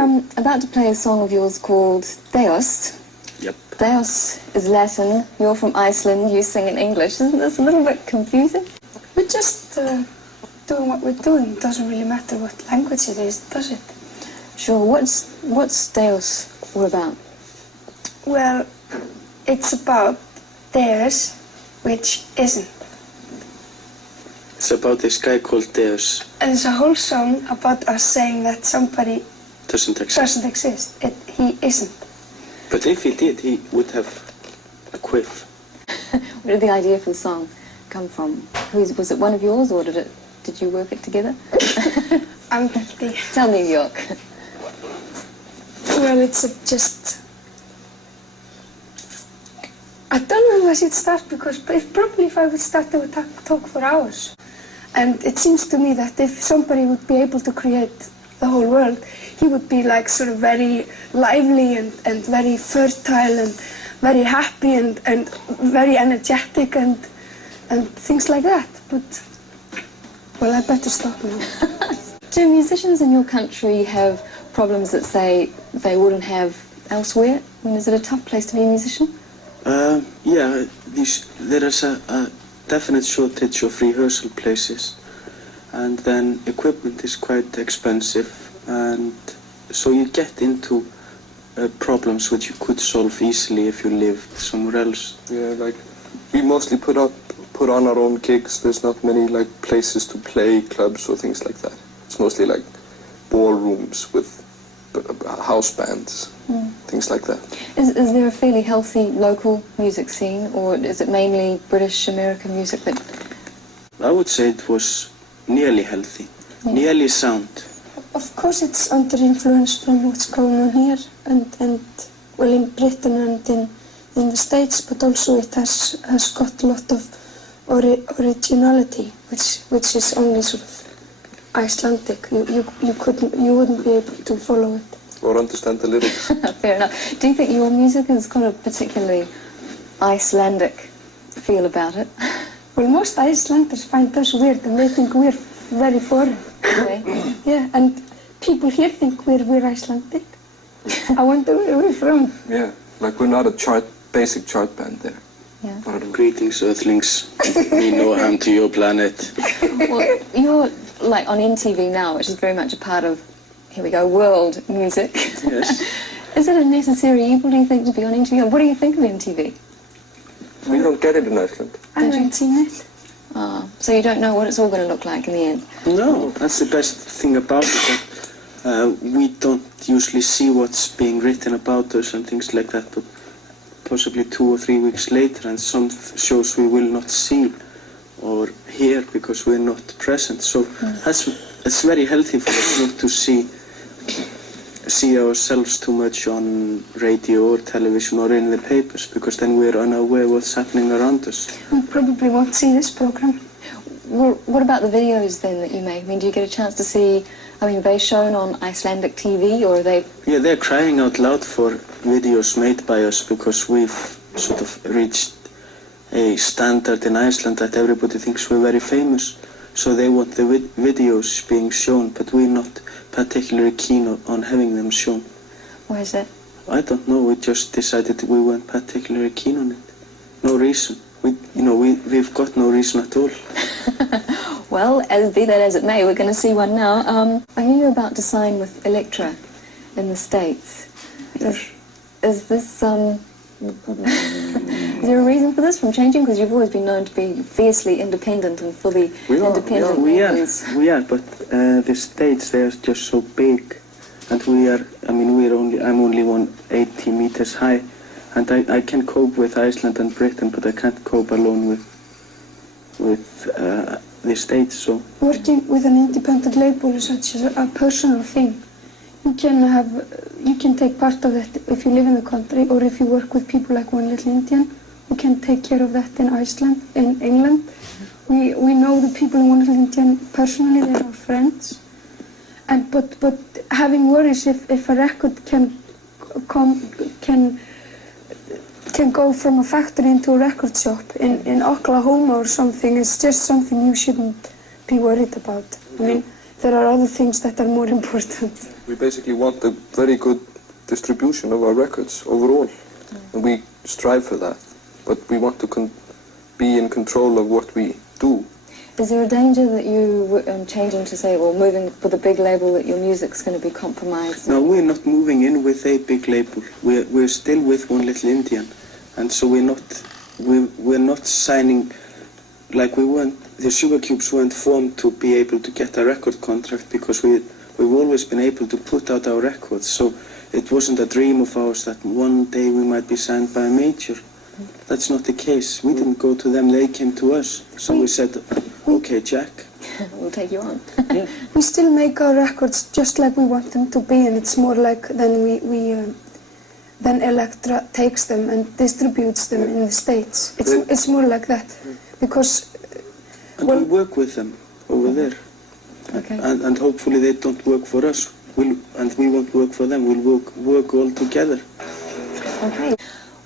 We're about to play a song of yours called Deus. Yep. Deus is Latin, you're from Iceland, you sing in English. Isn't this a little bit confusing? We're just doing what we're doing. It doesn't really matter what language it is, does it? Sure. What's Deus all about? Well, it's about Deus, which isn't. It's about this guy called Deus. And it's a whole song about us saying that somebody Doesn't exist. He isn't. But if he did, he would have a quiff. Where did the idea for the song come from? Was it one of yours, or did you work it together? I'm guilty. Tell me, Björk. Well, it's just... I don't know where I should start, because probably if I would start, I would talk for hours. And it seems to me that if somebody would be able to create the whole world, he would be like sort of very lively and very fertile and very happy and very energetic and things like that. But, well, I better stop now. Do musicians in your country have problems that, say, they wouldn't have elsewhere? I mean, is it a tough place to be a musician? Yeah, there is a definite shortage of rehearsal places, and then equipment is quite expensive, and so you get into problems which you could solve easily if you lived somewhere else. Yeah, like we mostly put on our own gigs. There's not many like places to play, clubs or things like that. It's mostly like ballrooms with house bands, things like that. Is there a fairly healthy local music scene, or is it mainly British American music that... I would say it was nearly healthy, nearly sound. Of course it's under influence from what's going on here and well, in Britain and in the States, but also it has got a lot of originality, which is only sort of Icelandic. You wouldn't be able to follow it. Or understand the lyrics. Fair enough. Do you think your music has got a particularly Icelandic feel about it? Well, most Icelanders find us weird and they think we're very foreign. Okay. Yeah, and people here think we're Icelandic. I wonder where we're from. Yeah, like we're not a basic chart band there. Yeah. Greetings, Earthlings. We know I'm to your planet. Well, you're like on MTV now, which is very much a part of, here we go, world music. Yes. Is it a necessary evil, do you think, to be on MTV? What do you think of MTV? We don't get it in Iceland. I haven't seen it. So you don't know what it's all going to look like in the end? No, that's the best thing about it. That, we don't usually see what's being written about us and things like that, but possibly 2 or 3 weeks later, and some shows we will not see or hear because we're not present. So it's very healthy for us not to see ourselves too much on radio or television or in the papers, because then we're unaware what's happening around us. We probably won't see this program. Well, what about the videos then that you make? I mean, do you get a chance to see, I mean, are they shown on Icelandic TV, or are they... Yeah, they're crying out loud for videos made by us, because we've sort of reached a standard in Iceland that everybody thinks we're very famous. So they want the videos being shown, but we're not particularly keen on having them shown. Why is that? I don't know, we just decided we weren't particularly keen on it. No reason. We've got no reason at all. Well, be that as it may, we're going to see one now. I hear you're about to sign with Elektra in the States. Is this, is there a reason for this from changing? Because you've always been known to be fiercely independent and fully independent. We are, but the States, they are just so big. And I'm only 180 meters high. And I can cope with Iceland and Britain, but I can't cope alone with the States, so... Working with an independent label is such a personal thing. You can take part of that if you live in the country, or if you work with people like One Little Indian, who can take care of that in Iceland, in England. We know the people in One Little Indian personally, they're our friends. But having worries if a record can go from a factory into a record shop in Oklahoma or something, it's just something you shouldn't be worried about. I mean, there are other things that are more important. We basically want a very good distribution of our records overall, and we strive for that. But we want to be in control of what we do. Is there a danger that you changing to say, or moving with a big label, that your music's going to be compromised? No, we're not moving in with a big label. We're still with One Little Indian, and so we're not signing like we weren't. The TheSugarCubes weren't formed to be able to get a record contract because we've always been able to put out our records. So it wasn't a dream of ours that one day we might be signed by a major. That's not the case. We didn't go to them, they came to us. So we said, okay, Jack. We'll take you on. Yeah. We still make our records just like we want them to be, and it's more like then Elektra takes them and distributes them in the States. It's more like that, because and we work with them over there. Okay. And hopefully they don't work for us, and we won't work for them. We'll work all together. Okay.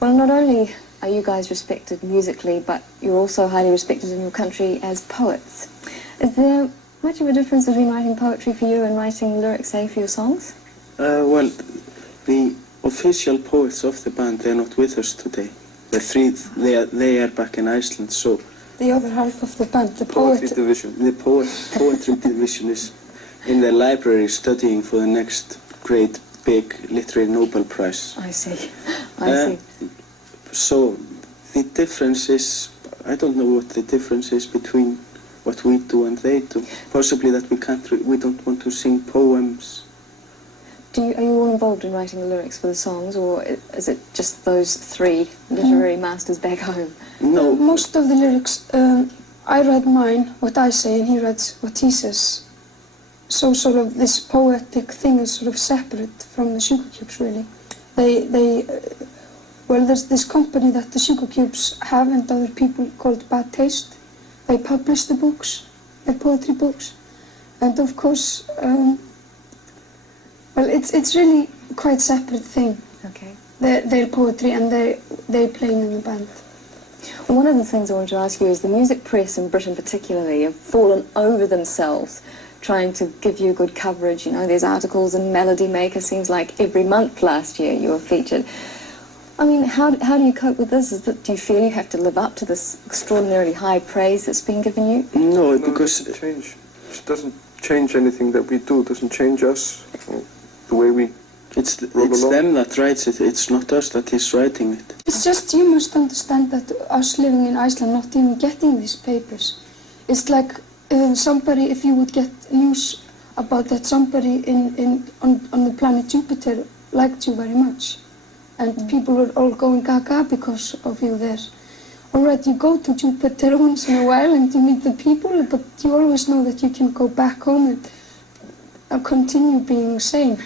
Well, not only are you guys respected musically, but you're also highly respected in your country as poets. Is there much of a difference between writing poetry for you and writing lyrics, say, for your songs? Well, the official poets of the band, they're not with us today. The three, they are back in Iceland, so... The other half of the band, the Poetry division. The poetry division is in the library studying for the next great big literary Nobel Prize. I see. I see. So the difference is, I don't know what the difference is between what we do and they do. Possibly that we don't want to sing poems. Are you all involved in writing the lyrics for the songs, or is it just those three literary masters back home? No. Most of the lyrics, I write mine, what I say, and he writes what he says. So sort of this poetic thing is sort of separate from the TheSugarCubes, really. Well, there's this company that the TheSugarCubes have and other people called Bad Taste. They publish the books, their poetry books. And of course, well, it's really quite separate thing. Okay. Their poetry and they playing in the band. Well, one of the things I want to ask you is the music press in Britain particularly have fallen over themselves trying to give you good coverage. You know, there's articles in Melody Maker, seems like every month last year you were featured. I mean, how do you cope with this? Do you feel you have to live up to this extraordinarily high praise that's been given you? No, because... It doesn't change anything that we do. It doesn't change us, the way we It's them that writes it, it's not us that is writing it. It's just, you must understand that us living in Iceland, not even getting these papers, it's like somebody, if you would get news about that somebody on the planet Jupiter liked you very much. And people were all going gaga because of you there. Alright, you go to Jupiter once in a while and you meet the people, but you always know that you can go back home and continue being sane.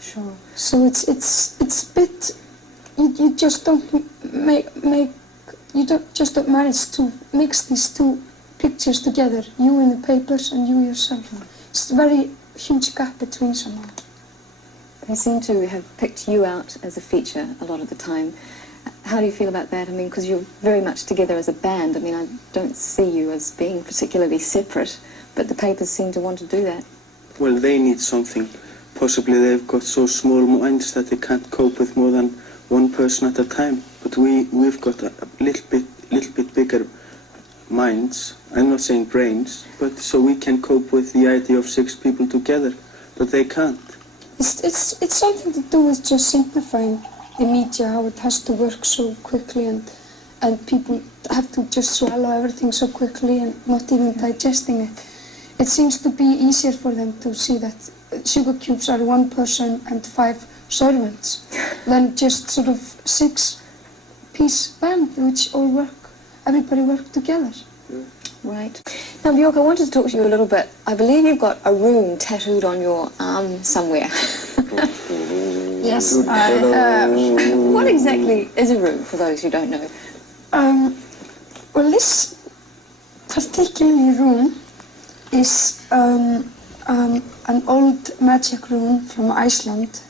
Sure. So it's a bit, you just don't just don't manage to mix these two pictures together, you in the papers and you yourself. It's a very huge gap between somehow. They seem to have picked you out as a feature a lot of the time. How do you feel about that? I mean, because you're very much together as a band. I mean, I don't see you as being particularly separate, but the papers seem to want to do that. Well, they need something. Possibly they've got so small minds that they can't cope with more than one person at a time. But we've got a little bit bigger minds. I'm not saying brains, but so we can cope with the idea of 6 people together, but they can't. It's something to do with just simplifying the media, how it has to work so quickly, and people have to just swallow everything so quickly and not even digesting it. It seems to be easier for them to see that TheSugarCubes are 1 person and 5 servants than just sort of 6-piece band which all work, everybody work together. Yeah. Right. Now, Björk, I wanted to talk to you a little bit. I believe you've got a rune tattooed on your arm somewhere. Yes, I have. What exactly is a rune, for those who don't know? Well, this particular rune is an old magic rune from Iceland.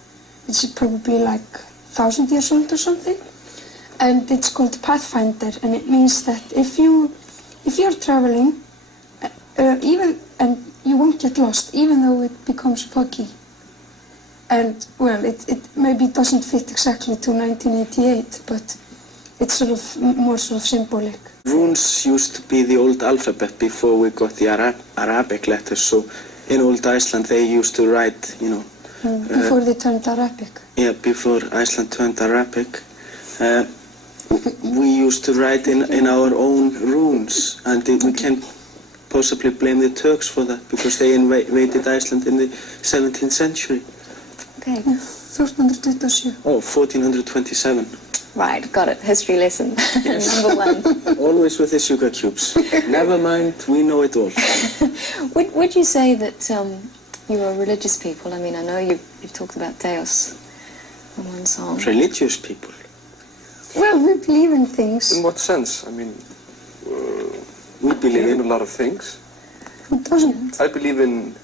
It's probably like 1,000 years old or something. And it's called Pathfinder, and it means that if you're traveling, and you won't get lost, even though it becomes foggy. And, well, it maybe doesn't fit exactly to 1988, but it's sort of more sort of symbolic. Runes used to be the old alphabet before we got the Arabic letters, so in old Iceland they used to write, you know. Before they turned Arabic? Yeah, before Iceland turned Arabic. We used to write in our own runes, and we can't possibly blame the Turks for that, because they invaded Iceland in the 17th century. Okay. 1427. Oh, 1427. Right, got it. History lesson. Number one. Always with the sugar cubes. Never mind, we know it all. Would you say that you are religious people? I mean, I know you've talked about Deus in one song. Religious people? Well, we believe in things. In what sense? I mean, We believe in a in... lot of things. Who doesn't? I believe in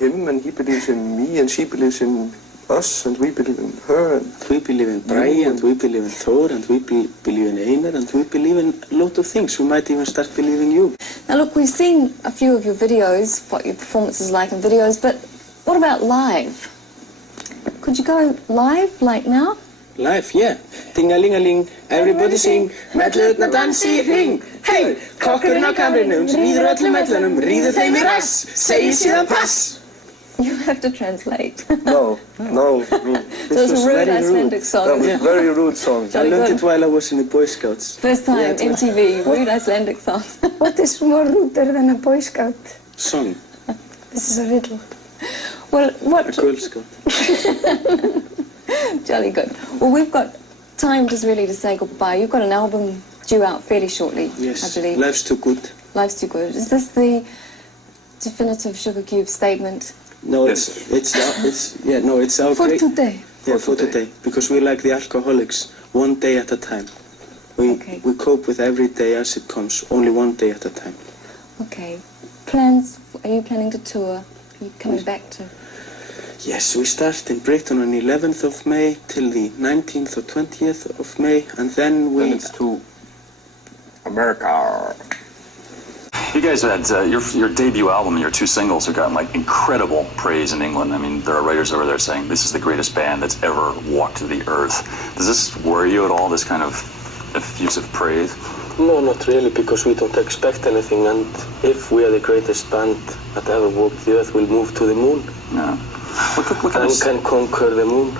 him, and he believes in me, and she believes in us, and we believe in her. And We believe in Bragi, and we believe in Thor, and we believe in Einar, and we believe in a lot of things. We might even start believing you. Now look, we've seen a few of your videos, what your performance is like in videos, but what about live? Could you go live, like now? Live, yeah. Ding-a-ling-a-ling, everybody sing, mellurnar dansi í hring. Hey, kokkurinn á kamrinum, ríður öllum mellunum, ríður þeim í rass, segir síðan pass. You have to translate. no, So it's a rude very Icelandic that song. was a very rude song. I learned it while I was in the Boy Scouts. First time, Yeah, it was- MTV, rude Icelandic song. What is more ruder than a Boy Scout? Song, This is a riddle. Well, a what... Girl Scout. Jolly good. Well, we've got time just really to say goodbye. You've got an album due out fairly shortly, Yes, I believe. life's too good. Life's Too Good. Is this the definitive Sugar Cube statement? No, Yes. it's our For great... today. Yeah, for today. Because we like the alcoholics, one day at a time. Okay. We cope with every day as it comes, only one day at a time. Okay. Plans? Are you planning to tour? Are you coming back to... Yes, we start in Britain on 11th of May till the 19th or 20th of May, and then we... And it's to America. You guys had your debut album and your two singles have gotten like incredible praise in England. I mean, there are writers over there saying this is the greatest band that's ever walked the earth. Does this worry you at all, this kind of effusive praise? No, not really, because we don't expect anything, and if we are the greatest band that ever walked the earth, we'll move to the moon Yeah. Look at and this. can conquer the moon.